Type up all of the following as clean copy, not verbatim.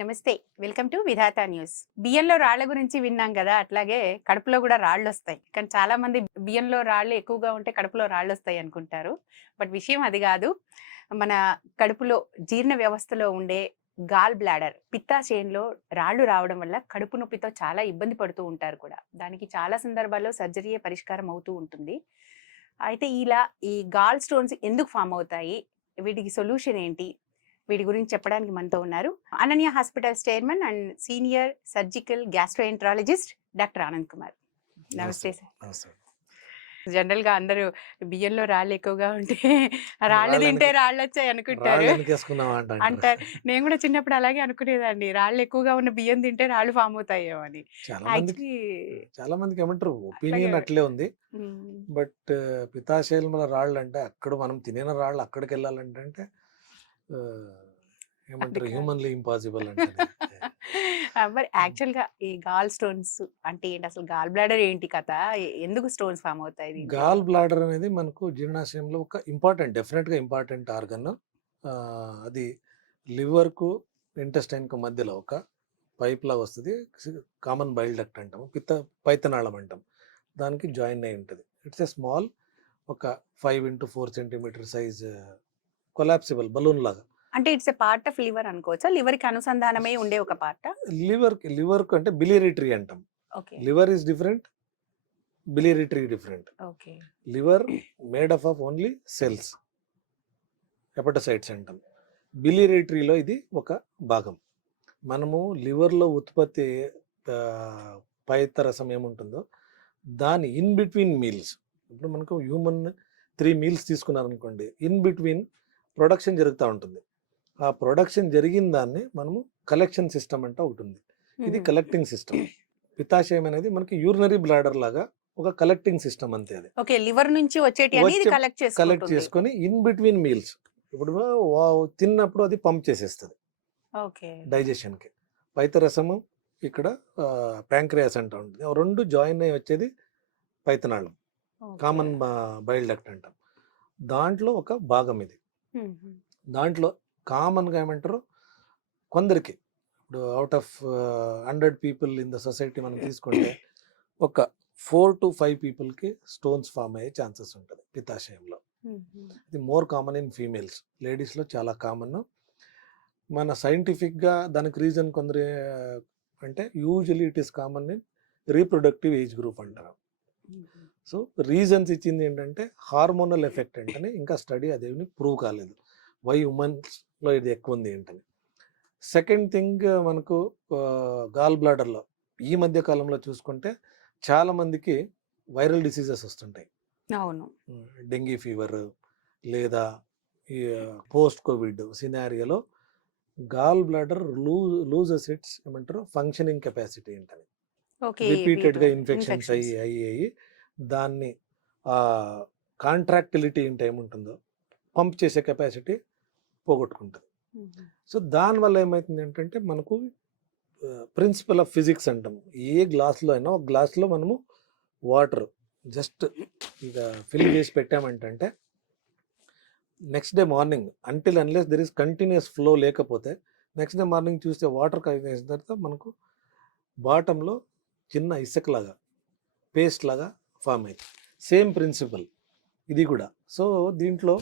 నమస్తే. Welcome to Vidhatha news. బియ్యంలో రాళ్ల గురించి విన్నాం కదా, అట్లాగే కడుపులో కూడా రాళ్ళు వస్తాయి. కానీ చాలా మంది బియ్యంలో రాళ్ళు ఎక్కువగా ఉంటే కడుపులో రాళ్ళు వస్తాయి అనుకుంటారు. బట్ విషయం అది కాదు. మన కడుపులో జీర్ణ వ్యవస్థలో ఉండే గాల్ బ్లాడర్ పిత్తాశయంలో రాళ్ళు రావడం వల్ల కడుపు నొప్పితో చాలా ఇబ్బంది పడుతూ ఉంటారు కూడా. దానికి చాలా సందర్భాల్లో సర్జరీయే పరిష్కారం అవుతూ ఉంటుంది. అయితే ఇలా ఈ గాల్ స్టోన్స్ ఎందుకు ఫామ్ అవుతాయి, వీటికి సొల్యూషన్ ఏంటి, వీటి గురించి చెప్పడానికి మనతో ఉన్నారు Ananya hospitals chairman and senior surgical gastroenterologist doctor Anand Kumar. నమస్తే సార్. జనరల్ గా అందరూ బియ్యంలో రాళ్ళు ఎక్కువగా ఉంటే రాళ్ళు తింటే రాళ్ళు వచ్చాయి అనుకుంటారు అంటారు. నేను కూడా చిన్నప్పుడు అలాగే అనుకునేదాన్ని, రాళ్ళు ఎక్కువగా ఉన్న బియ్యం తింటే రాళ్ళు ఫామ్ అవుతాయేమో అని. చాలా మందికి ఏమంటారు ఒపీనియన్ అట్లే ఉంది. బట్ పితాశయంలో రాళ్ళు అంటే అక్కడ మనం తినే రాళ్ళు అక్కడికి వెళ్ళాలంటే ఏమంటారు హ్యూమన్లీ ఇంపాసిబుల్ అంటే. మరి యాక్చువల్ గా ఈ గాల్ స్టోన్స్ అంటే ఏంటి, అసలు గాల్ బ్లాడర్ ఏంటి కథ, ఎందుకు స్టోన్స్ ఫామ్ అవుతాయి? గాల్ బ్లాడర్ అనేది మనకు జీర్ణాశయంలో ఒక డెఫినెట్ గా ఇంపార్టెంట్ ఆర్గన్. అది లివర్ కు ఇంటెస్టైన్ కు మధ్యలో ఒక పైప్ లాగా వస్తుంది. కామన్ బైల్ డక్ట్ అంటాము, పైతనాళం అంటాం. దానికి జాయిన్ అయి ఉంటుంది. ఇట్స్ ఎ స్మాల్ ఒక 5 into 4 centimeter size collapsible balloon లాగా. అంటే it's a part of liver అనుకోవచ్చా? లివర్ కి అనుసంధానమై ఉండే ఒక పార్ట్. లివర్ కు అంటే బిలియరీ అంటాం. Liver is different, biliary different. Liver made up of only cells, hepatocytes అంటాం. బిలియరీలో ఇది ఒక భాగం. మనము లివర్లో ఉత్పత్తి పైత్యరసం ఏముంటుందో దాని ఇన్ బిట్వీన్ మీల్స్, ఇప్పుడు మనకు హ్యూమన్ 3 meals తీసుకున్నారనుకోండి, ఇన్ బిట్వీన్ ప్రొడక్షన్ జరుగుతూ ఉంటుంది. ఆ ప్రొడక్షన్ జరిగిన దాన్ని మనము కలెక్షన్ సిస్టమ్ అంటే ఉంటుంది. ఇది కలెక్టింగ్ సిస్టమ్. పిత్తాశయం అనేది మనకి యూరినరీ బ్లాడర్ లాగా ఒక కలెక్టింగ్ సిస్టమ్ అంతే. అది ఓకే, లివర్ నుంచి కలెక్ట్ చేసుకొని ఇన్ బిట్వీన్ మీల్స్ ఇప్పుడు తిన్నప్పుడు అది పంప్ చేసేస్తుంది డైజెషన్ కి. పైత్యరసము ఇక్కడ ప్యాంక్రియాస్ అంటూ ఉంటుంది. రెండు జాయిన్ అయ్యి వచ్చేది పైతనాళం, కామన్ బైల్ డక్ట్ అంటాం. దాంట్లో ఒక భాగం ఇది. దాంట్లో కామన్గా ఏమంటారు, కొందరికి ఇప్పుడు out of 100 people in the society మనం తీసుకుంటే ఒక 4 to 5 peopleకి స్టోన్స్ ఫామ్ అయ్యే ఛాన్సెస్ ఉంటుంది పిత్తాశయంలో. ఇది మోర్ కామన్ ఇన్ ఫీమేల్స్. లేడీస్లో చాలా కామన్. మన సైంటిఫిక్గా దానికి రీజన్ కొందరు అంటే usually it is common in reproductive age group అంటారు. సో రీజన్స్ ఇచ్చింది ఏంటంటే హార్మోనల్ ఎఫెక్ట్ అంటే ఇంకా స్టడీ అదేమి ప్రూవ్ కాలేదు వై ఉమెన్స్లో ఇది ఎక్కువ ఉంది ఏంటని. సెకండ్ థింగ్, మనకు గాల్ బ్లాడర్లో ఈ మధ్య కాలంలో చూసుకుంటే చాలా మందికి వైరల్ డిసీజెస్ వస్తుంటాయి. అవును, డెంగీ ఫీవర్ లేదా ఈ పోస్ట్ కోవిడ్ సినారియోలో గాల్ బ్లాడర్ లూజెస్ ఇట్స్ ఏమంటారు ఫంక్షనింగ్ కెపాసిటీ ఏంటని. రిపీటెడ్గా ఇన్ఫెక్షన్స్ అయ్యి దాన్ని కాంట్రాక్టిలిటీ ఏంటి ఏముంటుందో పంప్ చేసే కెపాసిటీ పోగొట్టుకుంటుంది. సో దానివల్ల ఏమవుతుంది ఏంటంటే మనకు ప్రిన్సిపల్ ఆఫ్ ఫిజిక్స్ అంటాం. ఏ గ్లాస్లో అయినా ఒక గ్లాస్లో మనము వాటర్ జస్ట్ ఇక ఫిల్ చేసి పెట్టామంటే next day morning until unless there is continuous flow లేకపోతే నెక్స్ట్ డే మార్నింగ్ చూస్తే వాటర్ కలిగిన తర్వాత మనకు బాటంలో చిన్న ఇసుకలాగా పేస్ట్ లాగా ఫామ్ అయింది. సేమ్ ప్రిన్సిపల్ ఇది కూడా. సో దీంట్లో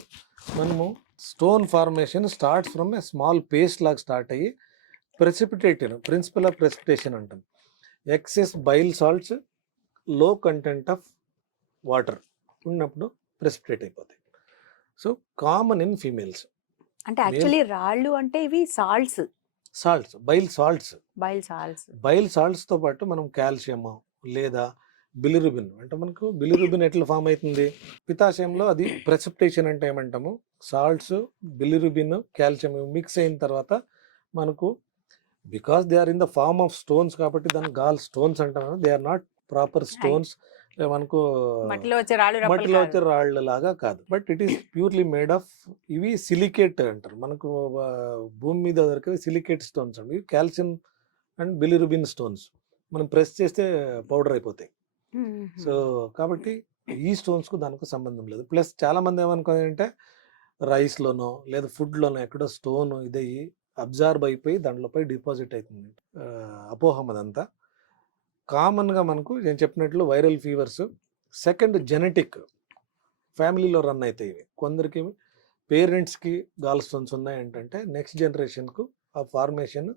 మనము stone formation starts from a small paste లాగా స్టార్ట్ అయ్యి ప్రిన్సిపల్ ఆఫ్ ప్రెసిపిటేషన్ అంటాం. Excess bile salts, low content of water ఉన్నప్పుడు ప్రెసిపిటేట్ అయిపోతాయి. So common in females. అంటే యాక్చువల్లీ రాళ్ళు అంటే ఇవి బైల్ సాల్ట్స్తో పాటు మనం కాల్షియం లేదా బిలిరుబిన్ అంటే మనకు బిలిరుబిన్ ఎట్లా ఫామ్ అవుతుంది పిత్తాశయంలో, అది ప్రెసిపిటేషన్ అంటే ఏమంటాము సాల్ట్స్, బిలిరుబిన్, కాల్షియం మిక్స్ అయిన తర్వాత మనకు because they are in the form of stones కాబట్టి దాన్ని గాల్ స్టోన్స్ అంటాము. They are not proper stones, మనకు మట్టిలో వచ్చే రాళ్ళ లాగా కాదు. But it is purely made of, ఇవి సిలికేట్ అంటారు. మనకు భూమి మీద దొరికే సిలికేట్ స్టోన్స్ అండి. కాల్షియం అండ్ బిలిరుబిన్ స్టోన్స్ మనం ప్రెస్ చేస్తే పౌడర్ అయిపోతాయి. సో కాబట్టి ఈ స్టోన్స్ కు దానికి సంబంధం లేదు. ప్లస్ చాలా మంది ఏమనుకోవాలంటే రైస్లోనో లేదా ఫుడ్లోనో ఎక్కడో స్టోన్ ఇదయ్యి అబ్జార్బ్ అయిపోయి దాంట్లోపై డిపాజిట్ అవుతుంది. అపోహం అదంతా. కామన్గా మనకు నేను చెప్పినట్లు వైరల్ ఫీవర్స్, సెకండ్ జెనెటిక్, ఫ్యామిలీలో రన్ అవుతాయి ఇవి. కొందరికి పేరెంట్స్కి గాల్ స్టోన్స్ ఉన్నాయి ఏంటంటే నెక్స్ట్ జనరేషన్కు ఆ ఫార్మేషన్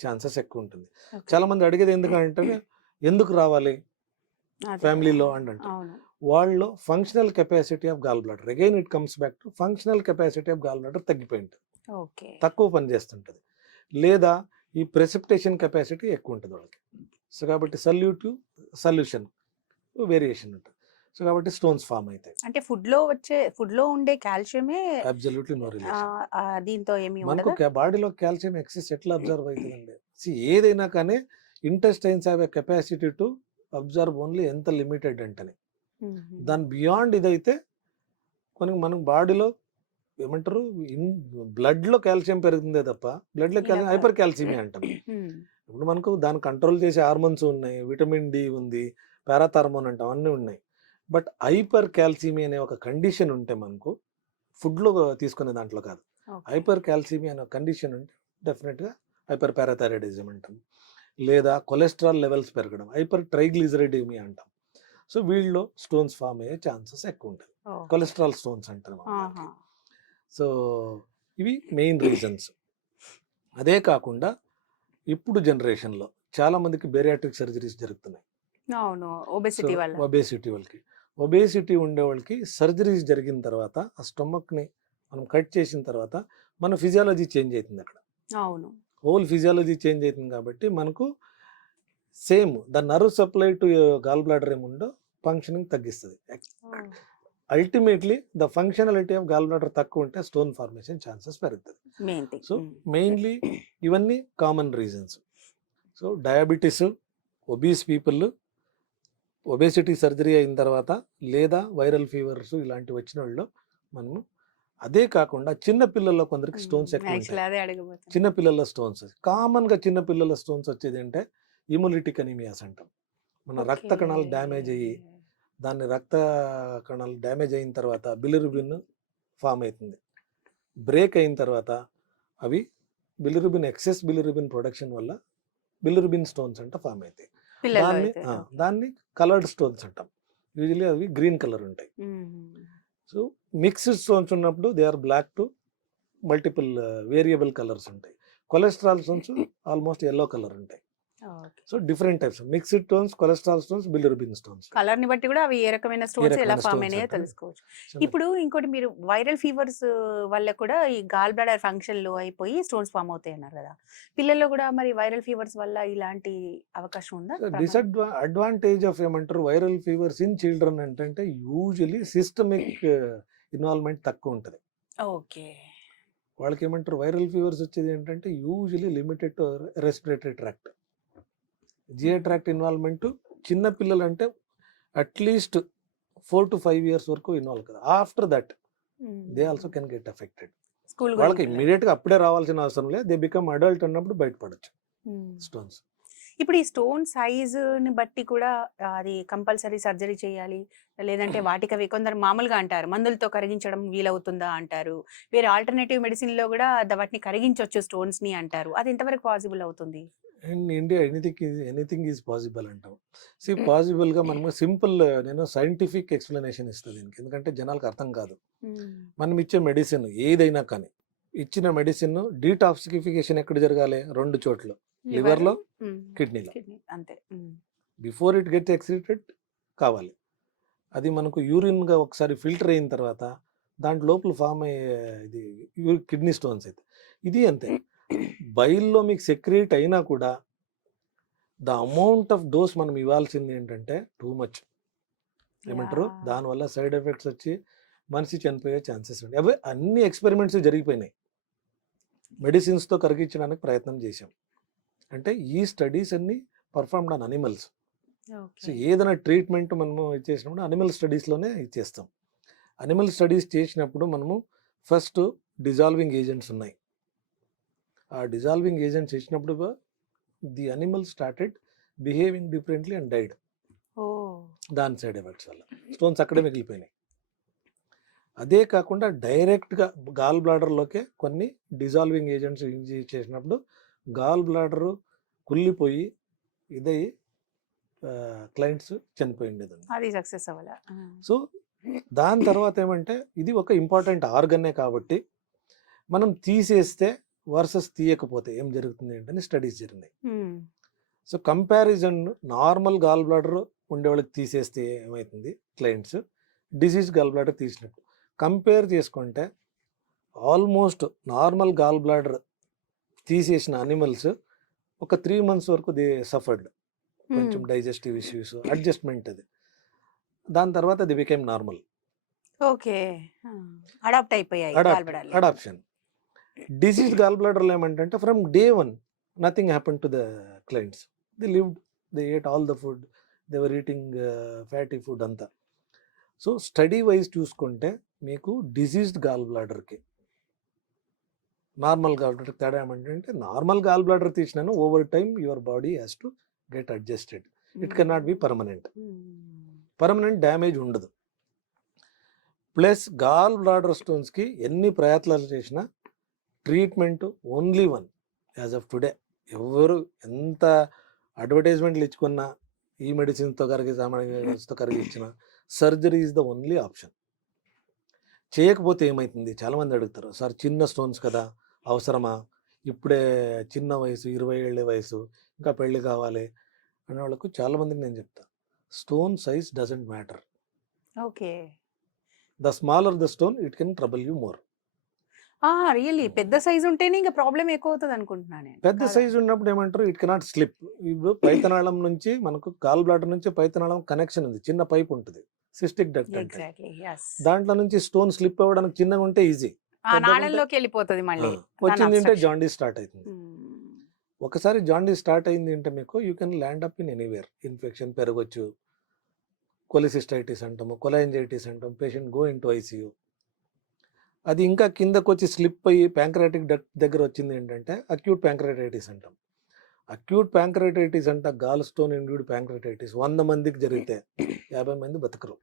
ఛాన్సెస్ ఎక్కువ ఉంటుంది. చాలామంది అడిగేది ఎందుకంటే ఎందుకు రావాలి ఫ్యామిలీలో అంటే వాళ్ళలో functional capacity of gall bladder, again it comes back to functional capacity of gall bladder తగ్గిపోయింది, తక్కువ పని చేస్తుంటుంది, లేదా ఈ ప్రెసిపిటేషన్ కెపాసిటీ ఎక్కువ ఉంటుంది వాళ్ళకి. సో కాబట్టి సొల్యూషన్ వేరియేషన్ ఉంటుంది. సో కాబట్టి స్టోన్స్ ఫామ్ అవుతాయి. అంటే ఫుడ్ లో ఉండే కాల్షియమే అబ్సల్యూట్లీ నో రిలేషన్. దీంతో ఏమీ మనకు బాడీలో కాల్షియం ఎక్సెస్ ఎట్లా అబ్జర్వ్ అవుతుందండి? ఏదైనా కానీ intestines have a capacity to observe only ఎంత లిమిటెడ్ అంటని. దాని బియాండ్ ఇదైతే మనకు బాడీలో ఏమంటారు బ్లడ్ లో కాల్షియం పెరుగుతుందే తప్ప బ్లడ్ లో కాల్షియం హైపర్ కాల్సిమియా అంటాం. ఇప్పుడు మనకు దాన్ని కంట్రోల్ చేసే హార్మోన్స్ ఉన్నాయి, విటమిన్ డి ఉంది, పారాథార్మోన్ అంటాం, అన్నీ ఉన్నాయి. బట్ హైపర్ కాల్సిమియా అనే ఒక కండిషన్ ఉంటే మనకు ఫుడ్లో తీసుకునే దాంట్లో కాదు, హైపర్ కాల్సిమియా అనే కండిషన్ ఉంటే డెఫినెట్గా హైపర్ పారాథైరాయిడిజం అంటాం, లేదా కొలెస్ట్రాల్ లెవెల్స్ పెరగడం, హైపర్ ట్రైగ్లిజరైడేమియా అంటాం. సో వీళ్ళలో స్టోన్స్ ఫామ్ అయ్యే ఛాన్సెస్ ఎక్కువ ఉంటుంది, కొలెస్ట్రాల్ స్టోన్స్ అంటారు. సో ఇవి మెయిన్ రీజన్స్. అదే కాకుండా ఇప్పుడు జనరేషన్లో చాలా మందికి బేరియాట్రిక్ సర్జరీస్ జరుగుతున్నాయి. ఒబేసిటీ వాళ్ళకి, ఒబేసిటీ ఉండే వాళ్ళకి సర్జరీస్ జరిగిన తర్వాత ఆ స్టమక్ని మనం కట్ చేసిన తర్వాత మన ఫిజియాలజీ చేంజ్ అవుతుంది అక్కడ. అవును, హోల్ ఫిజియాలజీ చేంజ్ అవుతుంది కాబట్టి మనకు same the nerve supply to gall bladder ఏముండో ఫంక్షనింగ్ తగ్గిస్తుంది. Ultimately the functionality of gall bladder తక్కువ ఉంటే స్టోన్ ఫార్మేషన్ ఛాన్సెస్ పెరుగుతుంది. సో మెయిన్లీ ఇవన్నీ common reasons. So diabetes, obese people, obesity surgery అయిన తర్వాత, లేదా వైరల్ ఫీవర్స్ ఇలాంటివి వచ్చిన వాళ్ళు మనము. అదే కాకుండా చిన్నపిల్లల్లో కొందరికి స్టోన్స్ ఎక్కువ ఉంటాయి. చిన్నపిల్లల స్టోన్స్ కామన్గా చిన్నపిల్లల స్టోన్స్ వచ్చేది అంటే ఇమ్యూలిటిక్ అనీమియాస్ అంటాం. మన రక్త కణాలు డ్యామేజ్ అయ్యి దాన్ని రక్త కణాలు డ్యామేజ్ అయిన తర్వాత బిలిరుబిన్ ఫామ్ అవుతుంది. బ్రేక్ అయిన తర్వాత అవి ఎక్సెస్ బిలిరుబిన్ ప్రొడక్షన్ వల్ల బిలిరుబిన్ స్టోన్స్ అంటే ఫామ్ అవుతాయి. దాన్ని కలర్డ్ స్టోన్స్ అంటాం. యూజువల్లీ అవి గ్రీన్ కలర్ ఉంటాయి. సో మిక్స్డ్ స్టోన్స్ ఉన్నప్పుడు they are black to multiple variable colours ఉంటాయి. Cholesterol stones almost yellow colour ఉంటాయి. So different types mixed stones, cholesterol stones, bilirubin stones. Colour ని బట్టి కూడా అవి ఏ రకమైన స్టోన్స్ ఎలా ఫామ్ అయినాయో తెలుసుకోవచ్చు. ఇప్పుడు ఇంకోటి, మీరు వైరల్ ఫీవర్స్ వల్ల కూడా ఈ గాల్ బ్లాడర్ ఫంక్షన్ లో అయిపోయి స్టోన్స్ ఫామ్ అవుతాయి అన్నారు కదా, పిల్లల్లో కూడా మరి వైరల్ ఫీవర్స్ వల్ల ఇలాంటి అవకాశం ఉందా? అడ్వాంటేజ్ ఆఫ్ ఏమంటారు వైరల్ ఫీవర్స్ ఇన్ చిల్డ్రన్ అంటే యూజువల్లీ సిస్టమిక్ ఇన్వాల్వ్మెంట్ తక్కువ ఉంటుంది. ఓకే, వాళ్ళకి ఏమంటారు వైరల్ ఫీవర్స్ వచ్చేది ఏంటంటే usually limited to respiratory tract, GI tract involvement. చిన్న పిల్లలు అంటే అట్లీస్ట్ 4 to 5 years వరకు ఇన్వాల్వ్ కదా. After that they also can get affected. వాళ్ళకి ఇమ్మీడియట్ గా అప్పుడే రావాల్సిన అవసరం లేదు, దే బికమ్ అడల్ట్ అన్నప్పుడు బయటపడచ్చు స్టోన్స్. ఇప్పుడు ఈ స్టోన్ సైజుని బట్టి కూడా అది కంపల్సరీ సర్జరీ చేయాలి, లేదంటే వాటికి అవి కొందరు మామూలుగా అంటారు మందులతో కరిగించడం వీలవుతుందా అంటారు, వేరే ఆల్టర్నేటివ్ మెడిసిన్ లో కూడా వాటిని కరిగించవచ్చు స్టోన్స్ ని అంటారు. అది ఎంతవరకు పాసిబుల్ అవుతుంది? In India anything is possible అంటాం. పాసిబుల్గా మనము సింపుల్ నేను సైంటిఫిక్ ఎక్స్ప్లెనేషన్ ఇస్తాను దీనికి, ఎందుకంటే జనాలకు అర్థం కాదు. మనం ఇచ్చే మెడిసిన్ ఏదైనా కానీ ఇచ్చిన మెడిసిన్ డీటాక్సిఫికేషన్ ఎక్కడ జరగాలి? 2 చోట్ల, లివర్లో, కిడ్నీలో. అంతే. బిఫోర్ ఇట్ గెట్ ఎక్స్క్రీటెడ్ కావాలి. అది మనకు యూరిన్గా ఒకసారి ఫిల్టర్ అయిన తర్వాత దాంట్లో లోపల ఫామ్ అయ్యే ఇది కిడ్నీ స్టోన్స్ అయితే ఇది అంతే. బైల్లో మీకు సెక్రీట్ అయినా కూడా ద అమౌంట్ ఆఫ్ డోస్ మనం ఇవ్వాల్సింది ఏంటంటే టూ మచ్. ఏమంటారు, దానివల్ల సైడ్ ఎఫెక్ట్స్ వచ్చి మనిషి చనిపోయే ఛాన్సెస్ ఉంటాయి. అవి అన్ని ఎక్స్పెరిమెంట్స్ జరిగిపోయినాయి, మెడిసిన్స్తో కరిగించడానికి ప్రయత్నం చేశాం. అంటే ఈ స్టడీస్ అన్ని పర్ఫార్మ్డ్ ఆన్ అనిమల్స్. సో ఏదైనా ట్రీట్మెంట్ మనము ఇచ్చేసినప్పుడు అనిమల్ స్టడీస్లోనే ఇచ్చేస్తాం. అనిమల్ స్టడీస్ చేసినప్పుడు మనము ఫస్ట్ డిజాల్వింగ్ ఏజెంట్స్ ఉన్నాయి. ఆ డిజాల్వింగ్ ఏజెంట్స్ ఇచ్చినప్పుడు the animal started behaving differently and died. దాని సైడ్ ఎఫెక్ట్స్ వల్ల స్టోన్స్ అక్కడే మిగిలిపోయినాయి. అదే కాకుండా డైరెక్ట్గా గాల్ బ్లాడర్లోకే కొన్ని డిజాల్వింగ్ ఏజెంట్స్ యూజ్ చేసినప్పుడు గాల్ బ్లాడరు కుళ్ళిపోయి ఇదై క్లయింట్స్ చనిపోయి ఉండేది. అది సక్సెస్ అవ్వాల. సో దాని తర్వాత ఏమంటే ఇది ఒక ఇంపార్టెంట్ ఆర్గనే కాబట్టి మనం తీసేస్తే వర్సెస్ తీయకపోతే ఏం జరుగుతుంది ఏంటని స్టడీస్ జరిగినాయి. So comparison normal gall bladder ఉండేవాళ్ళకి తీసేస్తే ఏమవుతుంది క్లయింట్స్, డిసీజ్ గాల్ బ్లాడర్ తీసినట్టు కంపేర్ చేసుకుంటే ఆల్మోస్ట్ నార్మల్ గాల్ బ్లాడర్ తీసేసిన అనిమల్స్ ఒక 3 months వరకు దే సఫర్డ్ కొంచెం డైజెస్టివ్ ఇష్యూస్ అడ్జస్ట్మెంట్ అది. దాని తర్వాత అది బికేమ్ నార్మల్. ఓకే, అడాప్ట్ అయిపోయాయి. అడాప్షన్. డిసీజ్ గాల్ బ్లాడర్లో ఏమంటే from day 1 nothing happen to the clients. They lived, they ate all the food, they were eating fatty food అంతా. So study wise చూసుకుంటే మీకు డిసీజ్డ్ గాల్ బ్లాడర్కి normal gall bladder తేడా ఏమంటే normal gall bladder తీసినాను over time your body has to get adjusted. It can not be permanent damage ఉండదు. Plus gall bladder స్టోన్స్కి ఎన్ని ప్రయత్నాలు చేసినా treatment only 1 as of today. ఎవరు ఎంత అడ్వర్టైజ్మెంట్లు ఇచ్చుకున్నా ఈ మెడిసిన్తో కరిగితో కరిగించిన surgery is the only option. చేయకపోతే ఏమవుతుంది చాలామంది అడుగుతారు, సార్ చిన్న స్టోన్స్ కదా అవసరమా, ఇప్పుడే చిన్న వయసు 20 ఏళ్ళ వయసు ఇంకా పెళ్ళి కావాలి అనే వాళ్ళకు చాలామందికి నేను చెప్తా stone size doesn't matter. Okay, the smaller the stone it can trouble you more. Really పెద్ద సైజ్ ఉంటేనే ఇంకా ప్రాబ్లం ఎక్కువ అవుతుంది అనుకుంటున్నాను. పెద్ద సైజ్ ఉన్నప్పుడు ఏమంటారు ఇట్ కెనాట్ స్లిప్. ఇప్పుడు పైతనాళం నుంచి మనకు గాల్ బ్లాడర్ నుంచి పైతనాళం కనెక్షన్ ఉంది, చిన్న పైప్ ఉంటుంది సిస్టిక్ డక్ట్ అంటే. దాంట్లో నుంచి స్టోన్ స్లిప్ అవ్వడానికి చిన్నగా ఉంటే ఈజీ, నాళంలోకి వెళ్ళిపోతుంది, మళ్ళీ వచ్చింది అంటే జాండీస్ స్టార్ట్ అవుతుంది. ఒకసారి జాండీస్ స్టార్ట్ అయింది అంటే మీకు you can land up in anywhere. Infection పెరగొచ్చు, కొలిసిస్టైటిస్ అంటాము, కొలైంజైటిస్ అంటాం, patient go into ICU. అది ఇంకా కిందకు వచ్చి స్లిప్ అయ్యి ప్యాంక్రాటిక్ డక్ట్ దగ్గర వచ్చింది ఏంటంటే అక్యూట్ ప్యాంక్రటైటిస్ అంటాం. అక్యూట్ ప్యాంక్రటైటిస్ అంటే గాల్ స్టోన్ ఇండ్యూడ్ ప్యాంక్రటైటిస్ 100 మందికి జరిగితే 50 మంది బతకరు.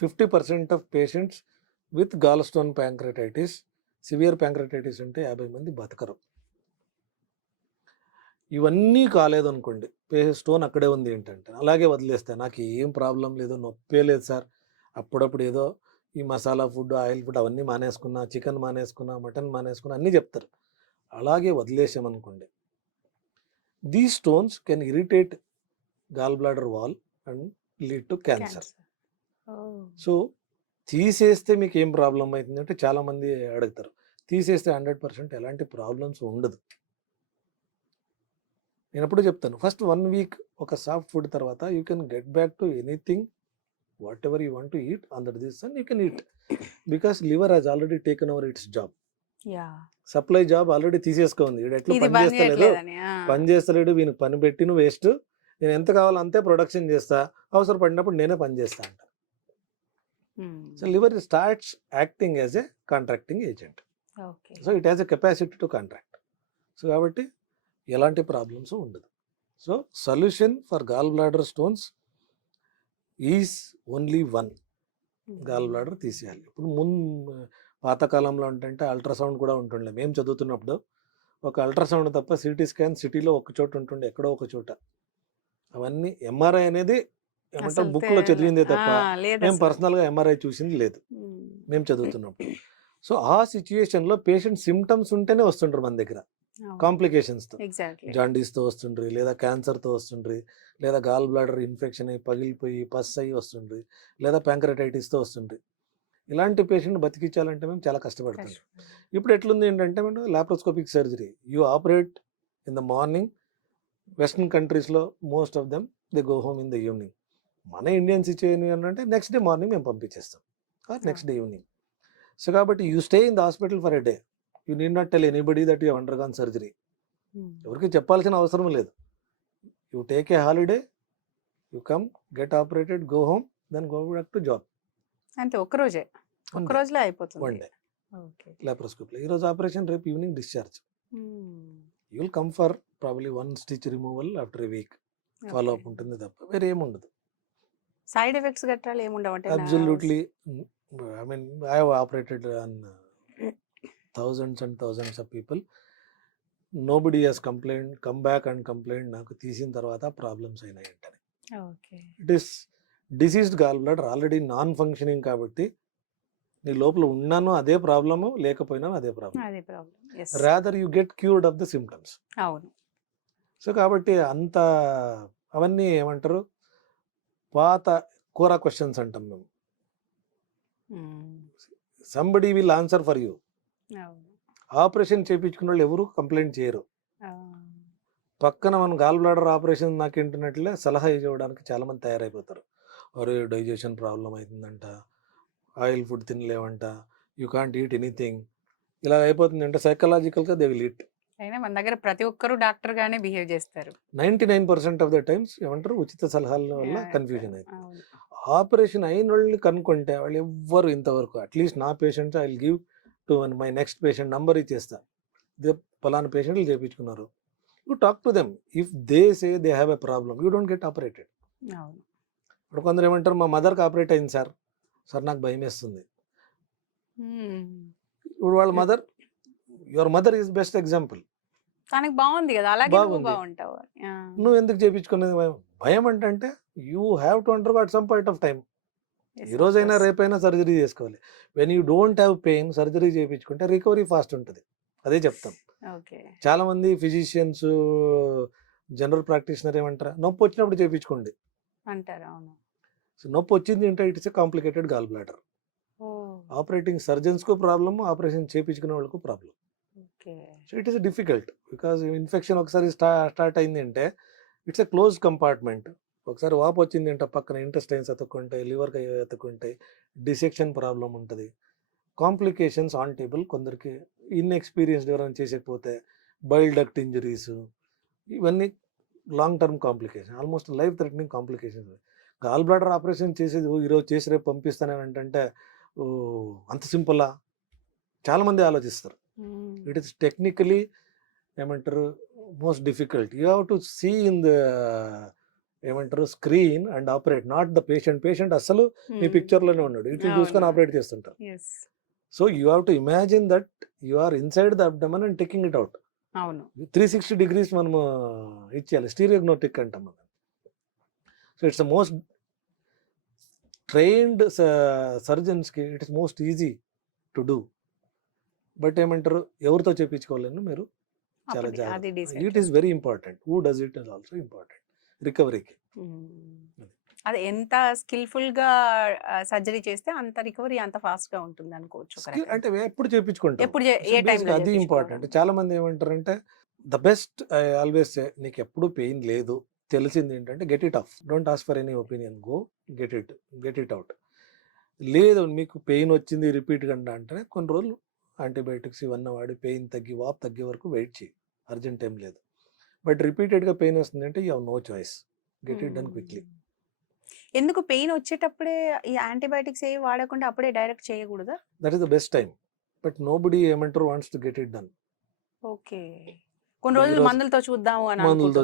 50% of patients with gall stone pancreatitis, severe pancreatitis ఉంటే 50 మంది బతకరు. ఇవన్నీ కాలేదు అనుకోండి, స్టోన్ అక్కడే ఉంది ఏంటంటే అలాగే వదిలేస్తే నాకు ఏం ప్రాబ్లం లేదు, నొప్పే లేదు సార్, అప్పుడప్పుడు ఏదో ఈ మసాలా ఫుడ్, ఆయిల్ ఫుడ్ అవన్నీ మానేసుకున్నా, చికెన్ మానేసుకున్నా, మటన్ మానేసుకున్నా అన్నీ చెప్తారు, అలాగే వదిలేసామనుకోండి these stones can irritate gall bladder wall and lead to cancer. So తీసేస్తే మీకు ఏం ప్రాబ్లం అవుతుంది అంటే చాలామంది అడుగుతారు. తీసేస్తే 100% ఎలాంటి ప్రాబ్లమ్స్ ఉండదు. నేను ఎప్పుడు చెప్తాను, ఫస్ట్ 1 week ఒక సాఫ్ట్ ఫుడ్ తర్వాత you can get back to anything whatever you want to eat under this sun you can eat, because liver has already taken over its job. Supply job already తీసేసుకోంది. వీడు ఎట్లా పని చేస్తలేడు, వీనికి పని పెట్టి నువ్వు waste, నేను ఎంత కావాలో అంతే ప్రొడక్షన్ చేస్తా, అవసరపడినప్పుడు నేనే పని చేస్తా అంట. So liver starts acting as a contracting agent. So it has a capacity to contract. So కాబట్టి ఎలాంటి ప్రాబ్లమ్స్ ఉండదు. So solution for gall bladder stones is only 1, gall bladder తీసేయాలి. ఇప్పుడు పాతకాలంలో అంటే అల్ట్రాసౌండ్ కూడా ఉంటుండే. మేము చదువుతున్నప్పుడు ఒక అల్ట్రాసౌండ్ తప్ప సిటీ స్కాన్ సిటీలో ఒక చోట ఉంటుండే, ఎక్కడో ఒక చోట. అవన్నీ ఎంఆర్ఐ అనేది ఏమంటారు బుక్లో చదివిందే తప్ప మేము పర్సనల్గా ఎంఆర్ఐ చూసింది లేదు మేము చదువుతున్నప్పుడు. సో ఆ సిచ్యుయేషన్లో పేషెంట్ సిమ్టమ్స్ ఉంటేనే వస్తుండ్రు మన దగ్గర, కాంప్లికేషన్స్తో, జాండీస్తో వస్తుండ్రి, లేదా క్యాన్సర్తో వస్తుండ్రి, లేదా గాల్ బ్లాడర్ ఇన్ఫెక్షన్ అయ్యి పగిలిపోయి పస్ అయ్యి వస్తుండ్రి, లేదా ప్యాంక్రటైటిస్తో వస్తుండ్రి. ఇలాంటి పేషెంట్ బతికించాలంటే మేము చాలా కష్టపడతాం. ఇప్పుడు ఎట్లుంది ఏంటంటే మేము laparoscopic surgery, you operate in the morning. Western కంట్రీస్లో most of them they go home in the evening. మన ఇండియన్ సిచ్యువేషన్ అంటే నెక్స్ట్ డే మార్నింగ్ మేము పంపించేస్తాం, నెక్స్ట్ డే ఈవినింగ్. సో కాబట్టి you stay in the hospital for a day, you need not tell anybody that you undergone surgery. ఎవరికి చెప్పాల్సిన అవసరం లేదు. You take a holiday, you come get operated, go home, then go back to job. అంతే, ఒక్క రోజులో అయిపోతుంది. 1 day laparoscopy. ఈరోజు operation, రేపు evening discharge. You will come for probably 1 stitch removal after a week, follow up ఉంటుంది తప్ప వేరే ఏముండదు. సైడ్ ఎఫెక్ట్స్ గట్రాలు ఏముండవు అంటే absolutely. I mean, I have operated on thousands and thousands of people. Nobody has complained, come back and complained నాకు తీసిన తర్వాత problems అయినాయి అంటారు. Okay. It is diseased gall bladder, already non functioning కాబట్టి నీ లోపల ఉన్నాను అదే ప్రాబ్లము, లేకపోయినా అదే ప్రాబ్లం. అదే problem. Rather you get cured of the symptoms. అవును. సో కాబట్టి అంత అవన్నీ ఏమంటారు పాత కూర క్వశ్చన్స్ అంటాం మేము. Somebody will answer for you. Operation చేయించుకున్న వాళ్ళు ఎవరు కంప్లైంట్ చేయరు. పక్కన మనం గాల్ బ్లాడర్ ఆపరేషన్ నాకేంటున్నట్లే సలహా ఇవ్వడానికి చాలా మంది తయారైపోతారు. అరే డైజెషన్ ప్రాబ్లం అవుతుందంట, ఆయిల్ ఫుడ్ తినలేవంట, యూ కాంట్ ఈట్ ఎనీథింగ్, ఇలా అయిపోతుందంటే సైకలాజికల్గా దే విల్ ఈట్. అయినా మన దగ్గర ప్రతి ఒక్కరు డాక్టర్ గానే బిహేవ్ చేస్తారు. 99% ఆఫ్ ద టైమ్స్ ఏమంటారు ఉచిత సలహాల వల్ల కన్ఫ్యూజన్ అవుతుంది. ఆపరేషన్ అయిన వాళ్ళని కనుక్కుంటే వాళ్ళు ఎవ్వరు ఇంతవరకు, అట్లీస్ట్ నా patients I will give to my next patient number ఇచ్చేస్తా, ఇదే పలానా పేషెంట్లు చేయించుకున్నారు, you talk to them, if they say they have a problem you don't get operated. ఇప్పుడు కొందరు ఏమంటారు మా మదర్కి ఆపరేట్ అయింది సార్, సార్ నాకు భయం వేస్తుంది. ఇప్పుడు వాళ్ళ mother, your mother is best example. తనకి బాగుంది కదా, అలాగే బాగుంటావు. నువ్వు ఎందుకు చేయించుకునేది భయం అంటే you have to undergo at some point of time. ఈ రోజైనా రేపైనా సర్జరీ చేసుకోవాలి. When you don't have pain surgery చేయించుకుంటే రికవరీ ఫాస్ట్ ఉంటుంది. అదే చెప్తాం. చాలా మంది ఫిజిషియన్స్, జనరల్ ప్రాక్టీషనర్ ఏమంటారా, నొప్పి వచ్చినప్పుడు చేయించుకోండి అంటారు. అవును. సో నొప్పి వచ్చింది అంటే it's a complicated gall bladder. Operating surgeons కు ప్రాబ్లమ్, ఆపరేషన్ చేయించుకునే వాళ్ళకు problem. So it is difficult because infection ఒకసారి స్టార్ట్ అయింది అంటే ఇట్స్ ఎ క్లోజ్ కంపార్ట్మెంట్. ఒకసారి వాపు వచ్చింది అంటే పక్కన ఇంటెస్టైన్స్ అతుక్కుంటాయి, లివర్ అతుక్కుంటాయి, డిసెక్షన్ ప్రాబ్లం ఉంటుంది, కాంప్లికేషన్స్ ఆన్ టేబుల్. కొందరికి ఇన్ఎక్స్పీరియన్స్డ్ ఎవరైనా చేసేకపోతే బైల్ డక్ట్ ఇంజరీస్, ఇవన్నీ long term complication, almost life threatening complications. Gall bladder operation చేసేది ఈరోజు చేసి రేపు పంపిస్తానని అంటే అంత సింపుల్లా చాలామంది ఆలోచిస్తారు. ఇట్ ఈస్ టెక్నికలీ ఏమంటారు most difficult. You have to see in the ఏమంటారు screen and operate, not the patient. Patient అసలు మీ పిక్చర్లోనే ఉన్నాడు, ఇట్లా చూసుకొని ఆపరేట్ చేస్తుంటారు. So you have to imagine that you are inside the abdomen and taking it out. 360 degrees మనము ఇచ్చేయాలి, స్టీరియోగ్నోటిక్ అంటాం మనం. So it's the most trained సర్జన్స్కి it is most easy to do. But ఏమంటారు ఎవరితో చేయించుకోవాలని మీరు చాలా జాగ్రత్త. It is very important. Who does it is also important రికవరీకి. అది ఎంత స్కిల్ఫుల్ గా సర్జరీ చేస్తే అంత రికవరీ అంత ఫాస్ట్ గా ఉంటుంది అనుకోవచ్చు. అంటే ఎప్పుడు చేయించుకుంటాం, అది ఇంపార్టెంట్. చాలా మంది ఏమంటారంటే the best I always say, నీకు ఎప్పుడు పెయిన్ లేదు, తెలిసింది ఏంటంటే get it of, don't ask for any opinion, go get it out. లేదు మీకు పెయిన్ వచ్చింది రిపీట్ గా అంటే కొన్ని రోజులు యాంటీబయాటిక్స్ ఇవన్నీ వాడి పెయిన్ తగ్గి వాపు తగ్గే వరకు వెయిట్ చేయి, అర్జెంట్ ఏం లేదు. బట్ రిపీటెడ్గా పెయిన్ వస్తుంది అంటే you have no choice, get it done quickly. ఎందుకు పెయిన్ వచ్చేటప్పుడే ఈ యాంటీబయాటిక్స్ ఏవి వాడకుండా అప్పుడే డైరెక్ట్ చేయకూడదా? That is the best time. But nobody ఏమంటారు wants to get it done. Okay, కొన్ని రోజులు మందులతో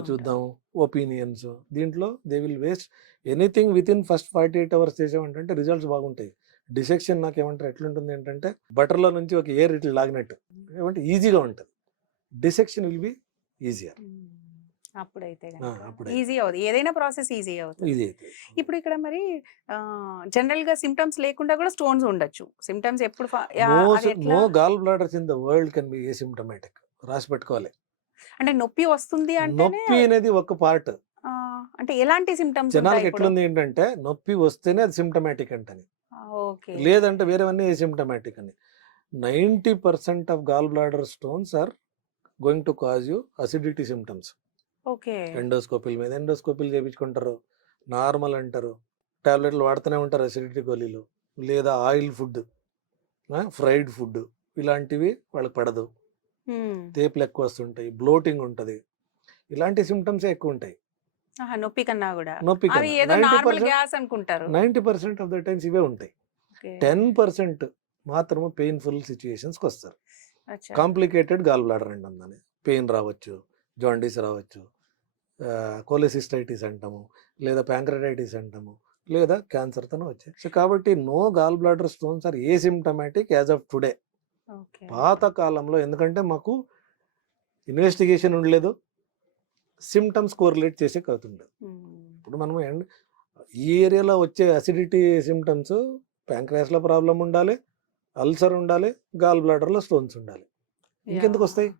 చూద్దాం, ఒపీనియన్స్, దీంట్లో they will waste anything within first 48 hours చేసామంటే రిజల్ట్స్ బాగుంటాయి. డిసెక్షన్ నాకు ఏమంటారు ఎట్లుంటుంది ఏంటంటే బటర్లో నుంచి ఒక ఎయిర్ ఇట్లా లాగినట్టు ఏమంటే ఈజీగా ఉంటుంది. Dissection will be easier. అప్పుడైతే ఈజీ అవుతుంది, ఏదైనా ప్రాసెస్ ఈజీ అవుతుంది. ఇప్పుడు ఇక్కడ మరి జనరల్ గా సిమ్టమ్స్ లేకుండా కూడా స్టోన్స్ ఉండొచ్చు. సిమ్టమ్స్ ఎప్పుడు no gall bladders in the world can be asymptomatic. రాసి పెట్టుకోవాలి. అంటే నొప్పి వస్తుంది అంటే నొప్పి అనేది ఒక పార్ట్. అంటే ఎలాంటి సిమ్టమ్స్ జనాలకు ఎట్లుంది ఏంటంటే నొప్పి వస్తేనే అది సిమ్టమాటిక్ అంటని, లేదంటే వేరేవన్నీ ఏసిమ్టమాటిక్ అని. 90% of gall bladder stones are going to cause you acidity symptoms. ఎండోస్కోపీలు చేయించుకుంటారు, నార్మల్ అంటారు, టాబ్లెట్లు వాడుతూనే ఉంటారు అసిడిటీ గోళీలు, లేదా ఆయిల్ ఫుడ్, ఫ్రైడ్ ఫుడ్, ఇలాంటివి వాళ్ళకి పడదు. తేపులు ఎక్కువ వస్తుంటాయి, బ్లోటింగ్ ఉంటుంది, ఇలాంటి సిమ్టమ్స్ ఎక్కువ ఉంటాయి. నొప్పి కన్నా 90% ఆఫ్ ద టైమ్స్ ఇవే ఉంటాయి. 10% మాత్రమే పెయిన్ఫుల్ సిచ్యుయేషన్స్కి వస్తారు. కాంప్లికేటెడ్ గాల్ బ్లాడర్ అంటాం దాన్ని. పెయిన్ రావచ్చు, జాండీస్ రావచ్చు, కోలెసిస్టైటిస్ అంటాము, లేదా ప్యాంక్రటైటిస్ అంటాము, లేదా క్యాన్సర్ తోనే వచ్చాయి. సో కాబట్టి no gall bladder stones are asymptomatic as of today. పాత కాలంలో ఎందుకంటే మాకు ఇన్వెస్టిగేషన్ ఉండలేదు, సిమ్టమ్స్ కోరిలేట్ చేసే అవుతుండదు. ఇప్పుడు మనం ఈ ఏరియాలో వచ్చే అసిడిటీ సిమ్టమ్స్ ప్యాంక్రియాస్లో ప్రాబ్లం ఉండాలి, అల్సర్ ఉండాలి, గాల్ బ్లాడర్లో స్టోన్స్ ఉండాలి, ఇంకెందుకు వస్తాయి?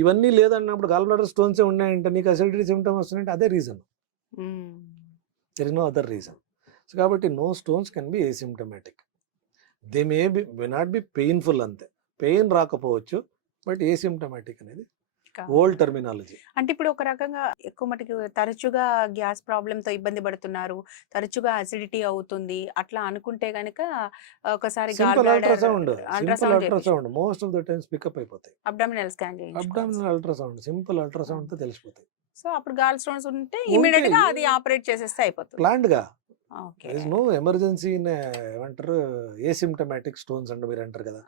ఇవన్నీ లేదన్నప్పుడు గాల్ బ్లాడర్ స్టోన్సే ఉన్నాయంటే నీకు అసిడిటీ సిమ్టమ్ వస్తున్నాయంటే అదే reason, there is no other reason. So కాబట్టి no stones can be asymptomatic. They may not be painful, అంతే, పెయిన్ రాకపోవచ్చు, బట్ ఏసిమ్టమాటిక్ అనేది ఓల్డ్ టర్మినాలజీ. అంటే ఇప్పుడు ఒక రకంగా ఎక్కువ మటుకు తరచుగా గ్యాస్ ప్రాబ్లంతో ఇబ్బంది పడుతున్నారు, తరచుగా అసిడిటీ అవుతుంది అట్లా అనుకుంటే గనక ఒకసారి ultrasound most of the times pick up అయిపోతాయి. Abdominal scan abdominal ultrasound, simple ultrasound తో తెలిసిపోతాయి. సో అప్పుడు గాల్ స్టోన్స్ ఉంటే ఇమిడియట్ గా అది ఆపరేట్ చేసేస్తే అయిపోతుంది ప్లాంట్ గా. నో ఎమర్జెన్సీ ఏమంటారు ఏసిమ్టమాటిక్ స్టోన్స్ అంటే మీరు అంటారు కదా,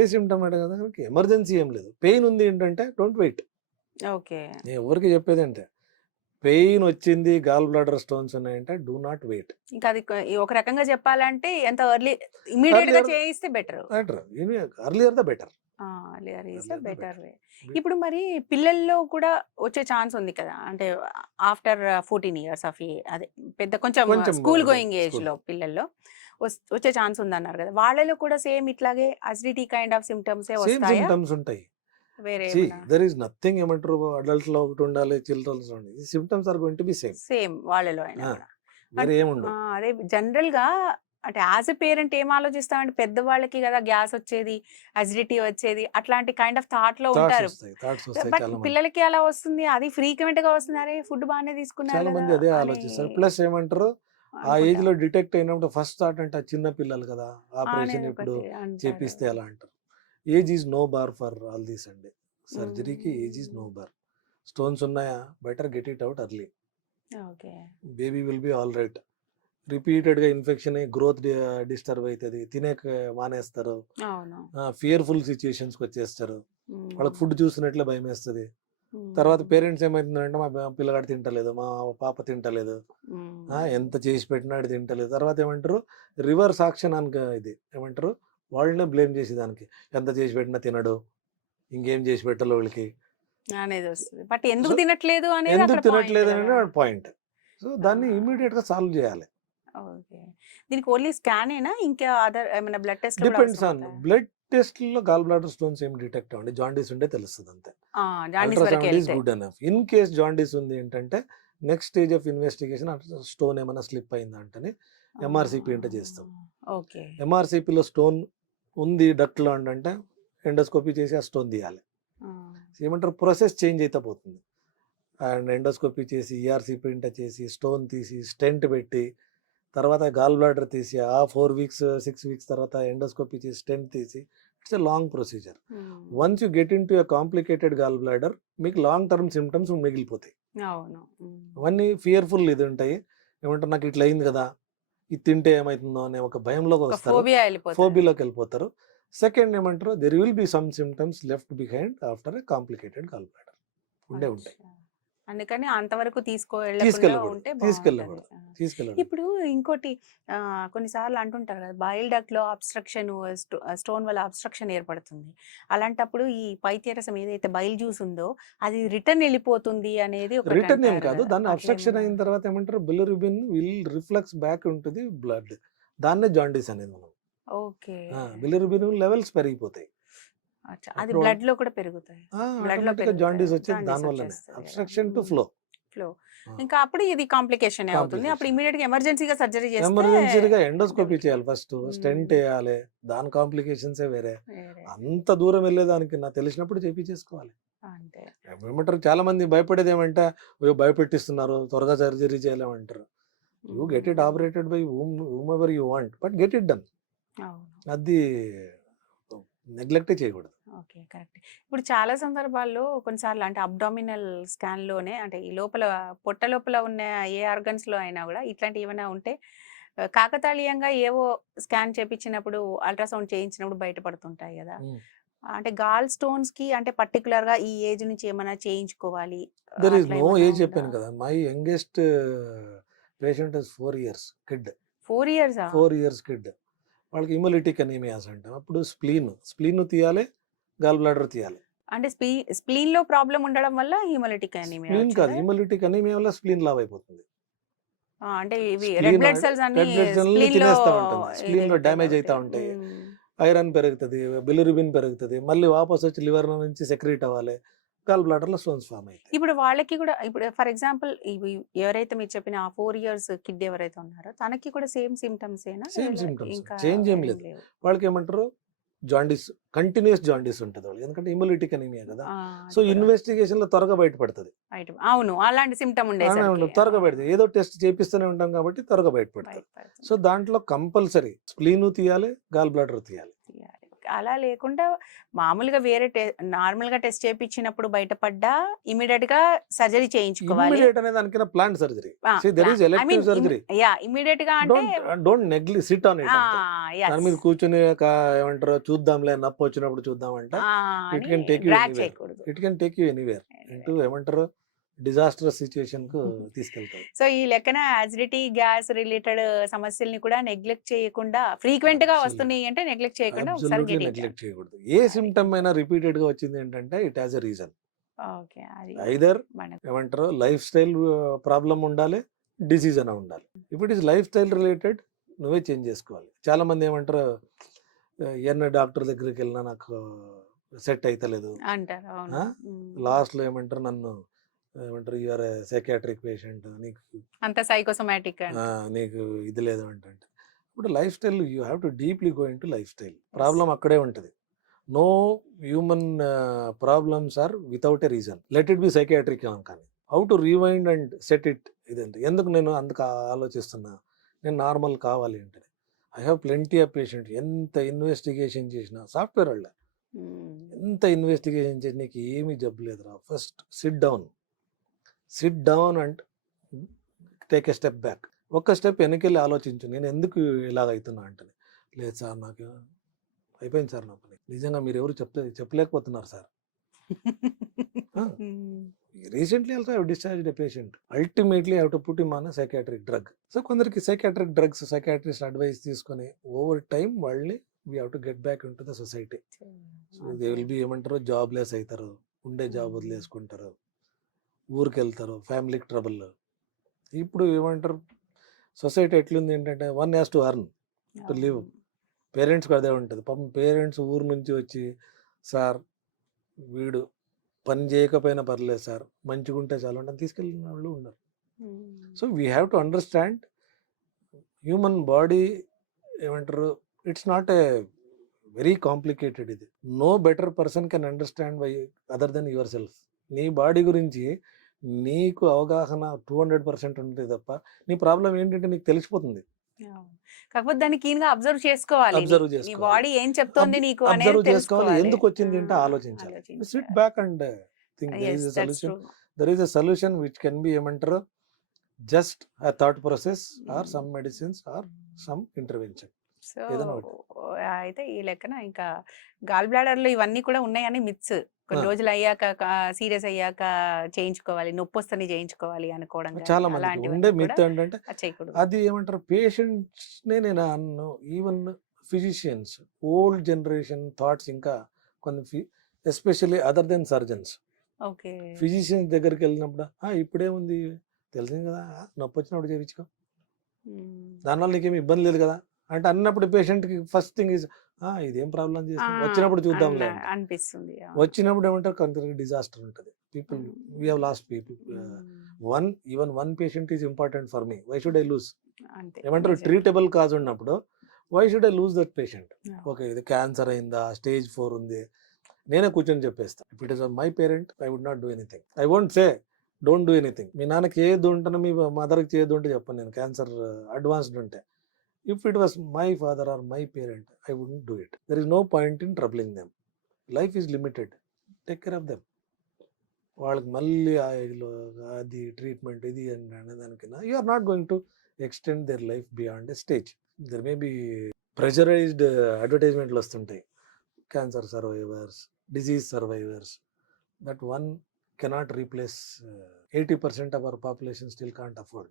ఏసిమ్టమాటిక్ కదా, ఎమర్జెన్సీ ఏం లేదు. పెయిన్ ఉంది ఏంటంటే డోంట్ వెయిట్. నేను ఎవరికి చెప్పేది అంటే పెయిన్ వచ్చింది గాల్ బ్లాడర్ స్టోన్స్ ఉన్నాయంటే డూ నాట్ వెయిట్. ఇంకా అది ఒక రకంగా చెప్పాలంటే ఎంత ఎర్లీ ఇమిడియట్ గా చేయిస్తే better, earlier the better. Better way. ఇప్పుడు మరి పిల్లల్లో కూడా వచ్చే ఛాన్స్ ఉంది కదా, అంటే ఆఫ్టర్ 14 years ఆఫ్ అదే పెద్ద కొంచెం స్కూల్ గోయింగ్ ఏజ్ లో పిల్లల్లో వచ్చే ఛాన్స్ ఉంది అన్నారు కదా, వాళ్ళలో కూడా సేమ్ ఇట్లాగే అసిడిటీ కైండ్ ఆఫ్ సిమ్టమ్స్ ఉంటాయి. There is nothing ఏమంటారు అడల్ట్స్ లో ఒకటి ఉండాలి, చిల్డ్రన్స్ లో ఉండాలి. Symptoms are going to be same వాళ్ళలో అయినా కూడా. అదే జనరల్ గా అంటే యాజ్ ఎ పేరెంట్ ఏం ఆలోచిస్తామంటే పెద్దవాళ్ళకి కదా గ్యాస్ వచ్చేది, అసిడిటీ వచ్చేది, అట్లాంటి కైండ్ ఆఫ్ థాట్ లో ఉంటారు. బట్ పిల్లలకి అలా వస్తుంది, అది ఫ్రీక్వెంట్ గా వస్తుంది, అరే ఫుడ్ బాగానే తీసుకున్నారు. చాలా మంది అదే ఆలోచిస్తారు. ప్లస్ ఏమంటారు ఆ ఏజ్ లో డిటెక్ట్ అయినప్పుడు ఫస్ట్ థాట్ అంటే చిన్న పిల్లలు కదా, ఆపరేషన్ ఇప్పుడు చేపిస్తే అలా అంటారు. Age is no bar for all these అండి. సర్జరీకి age is no bar. Stones ఉన్నాయా, better get it out early. Baby will be all right. రిపీటెడ్గా ఇన్ఫెక్షన్ అయ్యి గ్రోత్ డిస్టర్బ్ అవుతుంది, తినేక మానేస్తారు, ఫియర్ఫుల్ సిచ్యుయేషన్స్కి వచ్చేస్తారు, వాళ్ళకి ఫుడ్ చూసినట్లే భయం వేస్తుంది. తర్వాత పేరెంట్స్ ఏమవుతుందంటే మా పిల్లగాడు తింటలేదు, మా పాప తింటలేదు, ఎంత చేసి పెట్టినాడు తింటలేదు. తర్వాత ఏమంటారు రివర్స్ యాక్షన్ అని, ఇది ఏమంటారు వాళ్ళనే బ్లేమ్ చేసేదానికి, ఎంత చేసి పెట్టినా తినడు, ఇంకేం చేసి పెట్టాలి వాళ్ళకి అనేది వస్తుంది. బట్ ఎందుకు తినట్లేదు అనేది పాయింట్. సో దాన్ని ఇమీడియట్ గా సాల్వ్ చేయాలి. దీనికి ఓన్లీ స్కాన్ ఏనా, ఇంకా అదర్ ఏమైనా blood test? Depends on blood test లో గాల్ బ్లాడర్ స్టోన్స్ ఏం డిటెక్ట్ అవ్వండి, జాండీస్ ఉంటే తెలుస్తుంది అంతే. Ultrasound is good enough. In case jaundice ఉంది ఏంటంటే next stage of investigation stone ఏమైనా స్లిప్ అయిందంటే ఎంఆర్సిపి అంటే చేస్తాం. ఎంఆర్సిపిలో స్టోన్ ఉంది డక్ట్ లో అంటే ఎండోస్కోపీ చేసి ఆ స్టోన్ తీయాలి. ఏమంటారు ప్రాసెస్ చేంజ్ అయితే పోతుంది. అండ్ ఎండోస్కోపీ చేసి ఈఆర్సిపి ఇంట చేసి స్టోన్ తీసి స్టెంట్ పెట్టి తర్వాత గాల్ బ్లాడర్ తీసి ఆ 4 weeks 6 weeks తర్వాత ఎండోస్కోపీ చేసి స్టెంట్ తీసి, it's a long procedure. Once you get in to a complicated gall bladder మీకు లాంగ్ టర్మ్ సిమ్టమ్స్ మిగిలిపోతాయి. అవన్నీ ఫియర్ఫుల్ ఇది ఉంటాయి. ఏమంటారు నాకు ఇట్లా అయింది కదా, ఇది తింటే ఏమవుతుందో అనే ఒక భయంలోకి వస్తారు, ఫోబియాలోకి వెళ్ళిపోతారు. సెకండ్ ఏమంటారు there will be some symptoms left behind after a complicated gall bladder ఉంటాయి. అందుకని అంతవరకు తీసుకెళ్ళకూడదు. ఇప్పుడు ఇంకోటి కొన్నిసార్లు అంటుంటారు కదా, బైల్ డక్ట్ లో అబ్స్ట్రక్షన్, స్టోన్ వల్ల అబ్స్ట్రక్షన్ ఏర్పడుతుంది. అలాంటప్పుడు ఈ పైత్యరసం ఏదైతే బైల్ జ్యూస్ ఉందో అది రిటర్న్ వెళ్ళిపోతుంది అనేది. రిటర్న్ ఏం కాదు, దాన్ని అబ్స్ట్రక్షన్ అయిన తర్వాత ఏమంటారు బిలిరుబిన్ విల్ రిఫ్లెక్స్ బ్యాక్ ఉంటుంది బ్లడ్, దాన్నే జాండీస్ అనేది. మనం బిలిరుబిన్ లెవెల్స్ పెరిగిపోతాయి, అది బ్లడ్ లో కూడా పెరుగుతాయి, బ్లడ్ లో జాండీస్ వచ్చేది దానివల్లనే. Obstruction to flow. ఇంకా అప్పుడు ఇది కాంప్లికేషన్ అవుతుంది. అప్పుడు ఇమిడియట్ గా ఎమర్జెన్సీగా సర్జరీ చేస్తే, ఎమర్జెన్సీగా ఎండోస్కోపీ చేయాలి, ఫస్ట్ స్టెంట్ వేయాలి, దాని కాంప్లికేషన్స్ వేరే. అంత దూరం వెళ్ళేదానికి నాకు తెలిసినప్పుడు చేపించేసుకోవాలి. ఏమంటారు చాలా మంది భయపడేది ఏమంటే భయపెట్టిస్తున్నారు, త్వరగా సర్జరీ చేయలేమంటారు. You get it operated by whom ever you want, but get it done. అది నెగ్లెక్ట్ చేయకూడదు. Okay, correct. ఇప్పుడు చాలా సందర్భాల్లో కొన్నిసార్లు అంటే అబ్డామినల్ స్కాన్ లోనే, అంటే ఈ లోపల పొట్ట లోపల ఉన్న ఏ ఆర్గన్స్ లో అయినా కూడా ఇట్లాంటి ఏమైనా ఉంటే కాకతాళీయంగా ఏవో స్కాన్ చేపించినప్పుడు, అల్ట్రాసౌండ్ చేయించినప్పుడు బయటపడుతుంటాయి కదా. అంటే గాల్ స్టోన్స్ కి అంటే పర్టికులర్ గా ఈ ఏజ్ నుంచి ఏమైనా చేయించుకోవాలి? There is no age. చెప్పాను కదా, my youngest patient is 4 years kid, 4 years 4 years kid. వాళ్ళకి హిమోలిటిక్ అనీమియాస్ అంటాం. అప్పుడు స్ప్లీన్ తీయాలి, గాల్ బ్లాడర్ తీయాలి. అంటే స్ప్లీన్ లో ప్రాబ్లం ఉండడం వల్ల హిమోలిటిక్ అనీమియా స్ప్లీన్ కాదు, హిమోలిటిక్ అనీమియా వల్ల స్ప్లీన్ లావ్ అయిపోతుంది. అంటే ఇవి రెడ్ బ్లడ్ సెల్స్ అన్ని తినేస్తా ఉంటుంది, స్ప్లీన్ లో డ్యామేజ్ అవుతా ఉంటాయి, ఐరన్ పెరుగుతుంది, బిలిరుబిన్ పెరుగుతుంది, మళ్ళీ వాపస్ వచ్చి లివర్ నుంచి సెక్రీట్ అవ్వాలి, గాల్ బ్లాడర్ లో స్టోన్స్ ఫామ్ అవుతాయి. ఇప్పుడు వాళ్ళకి కూడా ఇప్పుడు ఫర్ ఎగ్జాంపుల్ ఎవరైతే మీరు చెప్పిన ఆ 4 years కిడ్ ఎవరైతే ఉన్నారో తనకి కూడా సేమ్ సిమ్టమ్స్ ఏనా? సేమ్ సిమ్టమ్స్, చేంజ్ ఏం లేదు. వాళ్ళకి ఏమంటారు జాండీస్, కంటిన్యూస్ జాండీస్ ఉంటుంది వాళ్ళకి, ఎందుకంటే హిమోలిటిక్ అనీమియా కదా. సో ఇన్వెస్టిగేషన్ లో త్వరగా బయటపడుతుంది. అవును, అలాంటి సిమ్టమ్ త్వరగా బయటది, ఏదో టెస్ట్ చేపిస్తూనే ఉంటాం కాబట్టి త్వరగా బయటపడుతుంది. సో దాంట్లో కంపల్సరీ స్ప్లీన్ తీయాలి, గాల్ బ్లాడర్ తీయాలి. అలా లేకుండా మామూలుగా వేరే నార్మల్ గా టెస్ట్ చేయించినప్పుడు బయటపడ్డా ఇమిడియట్ గా సర్జరీ చేయించుకోవాలి. ఇమిడియట్ అనేది దానికన్నా planned surgery. See, there is elective surgery. Immediate గా అంటే don't neglect, sit on it. దాని మీద కూర్చొని ఏమంటారు చూద్దాంలే, నొప్పి వచ్చినప్పుడు చూద్దామంటే it can take you anywhere into ఏమంటారు డిజాస్టరస్ సిచ్యుయేషన్ కు తీసుకెళ్తారు. సో ఈ లెక్కన యాసిడిటీ, గ్యాస్ రిలేటెడ్ సమస్యల్ని కూడా నెగ్లెక్ట్ చేయకుండా, ఫ్రీక్వెంట్ గా వస్తున్నాయి అంటే నెగ్లెక్ట్ చేయకుండా నెగ్లెక్ట్ చేయకూడదు. ఏ సిమ్టమ్ అయినా రిపీటెడ్ గా వచ్చింది ఏంటంటే it has a reason. Either ఏమంటారు లైఫ్ స్టైల్ ప్రాబ్లం ఉండాలి, డిసీజ్ అనే ఉండాలి. If it is life style related నువ్వే చేంజ్ చేసుకోవాలి. చాలా మంది ఏమంటారు ఎన్న డాక్టర్ దగ్గరికి వెళ్ళినా నాకు సెట్ అయితలేదు అంటారు. లాస్ట్ లో ఏమంటారు నన్ను ఏమంటారు యూఆర్ సైకియాట్రిక్ పేషెంట్, నీకు అంత సైకోసోమాటిక్, నీకు ఇది లేదు అంటే. ఇప్పుడు lifestyle you have to deeply go into lifestyle. Problem అక్కడే ఉంటుంది. No human problems are without a reason, let it be psychiatric కానీ. How to rewind and set it. ఇదేంటి ఎందుకు నేను అందుకు ఆలోచిస్తున్నా, నేను నార్మల్ కావాలి అంటే. I have plenty of patient. ఎంత ఇన్వెస్టిగేషన్ చేసినా సాఫ్ట్వేర్ వాళ్ళ ఎంత ఇన్వెస్టిగేషన్ చేసి నీకు ఏమీ జబ్బు లేదురా, first sit down and take a step back. ఒక్క స్టెప్ వెనకెళ్ళి ఆలోచించు, నేను ఎందుకు ఇలాగ అవుతున్నా అంటే. లేదు సార్ నాకు అయిపోయింది సార్ నా పని. నిజంగా మీరు ఎవరు చెప్పలేకపోతున్నారు sir. Recently also I discharged a patient. Ultimately I have to put him on psychiatric drug. So కొందరికి సైకియాట్రిక్ డ్రగ్స్, సైకియాట్రిస్ట్ అడ్వైస్ తీసుకొని ఓవర్ టైం వాళ్ళని we have to get back into the society. So they will be ఏమంటారు jobless అవుతారు, ఉండే job వదిలేసుకుంటారు, ఊరికి వెళ్తారు, ఫ్యామిలీకి trouble. ఇప్పుడు ఏమంటారు సొసైటీ ఎట్లుంది ఏంటంటే one has to earn to live. పేరెంట్స్కి అదే ఉంటుంది. పాపం పేరెంట్స్ ఊరు నుంచి వచ్చి సార్ వీడు పని చేయకపోయినా పర్లేదు సార్, మంచిగా ఉంటే చాలు అంటే తీసుకెళ్ళిన వాళ్ళు ఉన్నారు. So we have to understand human body ఏమంటారు it's not a very complicated. ఇది no better person can understand by other than yourself. నీ బాడీ గురించి నీకు అవగాహన 200% ఉంటుంది తప్ప నీ ప్రాబ్లం ఏంటంటే నీకు తెలిసిపోతుంది. కాకపోతే దాన్ని కీన్ గా అబ్జర్వ్ చేసుకోవాలి. నీ బాడీ ఏం చెప్తోంది నీకు అనేది అబ్జర్వ్ చేసుకోవాలి. ఎందుకు వచ్చింది అంటే ఆలోచించాలి. Sit back and think there is a solution which can be ఏమంటారు just a thought process or some medicines or some intervention. So అయితే ఈ లెక్కన ఇంకా గాల్ బ్లాడర్ లో ఇవన్నీ కూడా ఉన్నాయని మిత్స్. కొన్ని రోజులు అయ్యాక సీరియస్ అయ్యాక చేయించుకోవాలి, నొప్పి వస్తేనే చేయించుకోవాలి అనుకోవడం చాలా మంది ఉండే మిత్ ఏంటంటే అది ఏమంటారు పేషెంట్స్ నే నేను అన్ను. Even physicians old generation thoughts ఇంకా కొన్ని especially other than surgeons. Physicians దగ్గరికి వెళ్ళినప్పుడు ఇప్పుడేముంది తెలిసింది కదా, నొప్పి వచ్చినప్పుడు చేయించుకో, దానివల్ల నీకేమి ఇబ్బంది లేదు కదా అంటే అన్నప్పుడు పేషెంట్ కి ఫస్ట్ థింగ్ ఇస్ ఇదేం ప్రాబ్లం చేస్తుంది, వచ్చినప్పుడు చూద్దాంలే అనిపిస్తుంది. వచ్చినప్పుడు ఏమంటారు కొంత డిజాస్టర్ ఉంటుంది. People we have lost people. Even one patient is important for me. Why should I lose? ఏమంటారు ట్రీటబుల్ కాజ్ ఉన్నప్పుడు why should I lose that patient? Okay ఇది క్యాన్సర్ అయిందా, స్టేజ్ 4 ఉంది, నేనే కూర్చొని చెప్పేస్తా. If it is my parent I would not do anything. I won't say don't do anything. మీ నాన్నకి ఏది ఉంటున్నా మీ మదర్కి ఏది ఉంటే చెప్పండి నేను, క్యాన్సర్ అడ్వాన్స్డ్ ఉంటే. If it was my father or my parent, I wouldn't do it. There is no point in troubling them. Life is limited. Take care of them. వాళ్ళకి మళ్ళీ అది ట్రీట్మెంట్ ఇది అనేదానికన్నా you are not going to extend their life beyond a stage. There may be pressurised అడ్వర్టైజ్మెంట్లు వస్తుంటాయి, cancer survivors, disease survivors. That one cannot replace 80% of our population still can't afford.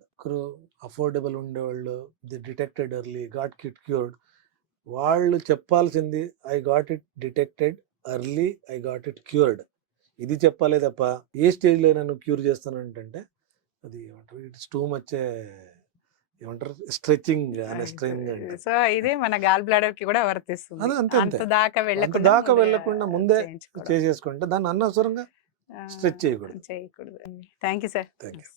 Affordable ఉండేవాళ్ళు, they detected early, got it cured, వాళ్ళు చెప్పాల్సింది I got it detected early, I got it cured. ఇది చెప్పాలి తప్ప ఏ స్టేజ్లో నన్ను క్యూర్ చేస్తానంటే అది ఏమంటారు, ఇట్స్ టూ మచ్ ఏమంటారు స్ట్రెచింగ్ అనే స్ట్రెయింగ్ అంటే. సో ఇదే మన గాల్ బ్లాడర్ కి కూడా వర్తిస్తుంది. అది అంతే అంత దాకా అంత వెళ్ళకుండా దాకా వెళ్ళకుండా ముందే చేయించుకోవడం. చేసేసుకుంటే దాన్ని అనవసరంగా స్ట్రెచ్ చేయకూడదు. చేయకూడదు. Thank you sir. Thank you.